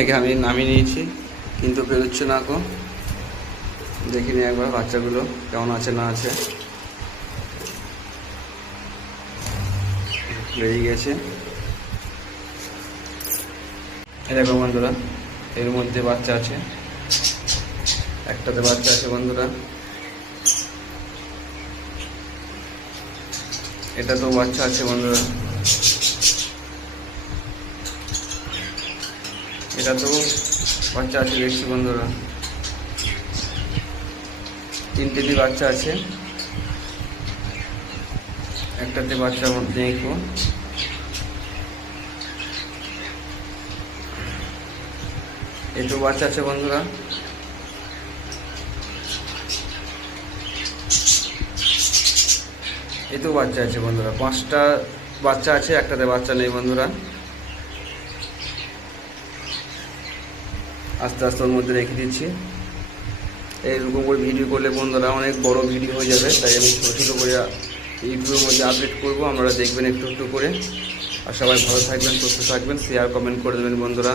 একে আমি নামিয়ে নিয়েছি, কিন্তু বেরোচ্ছে না গো। দেখিনি একবার বাচ্চাগুলো কেমন আছে না আছে। বেরিয়ে গেছে। এরকম বন্ধুরা, এর মধ্যে বাচ্চা আছে, একটাতে বাচ্চা আছে বন্ধুরা। এটা তো বাচ্চা আছে বন্ধুরা, এটা তো বাচ্চা আছে দেখছি বন্ধুরা। তিনটেটি বাচ্চা আছে, একটাতে বাচ্চার মধ্যে নেই গো। এই তো বাচ্চা আছে বন্ধুরা। এই তো বাচ্চা আছে বন্ধুরা, 5টা বাচ্চা আছে, একটাতে বাচ্চা নেই বন্ধুরা। আস্তে আস্তে ওর মধ্যে রেখে দিচ্ছি। এইরকম করে ভিডিও করলে বন্ধুরা অনেক বড় ভিডিও হয়ে যাবে, তাই আমি ছোটো ছোটো করে ইউটিউবের মধ্যে আপডেট করব। আপনারা দেখবেন একটু একটু করে। আর সবাই ভালো থাকবেন, সুস্থ থাকবেন, শেয়ার কমেন্ট করে দেবেন বন্ধুরা।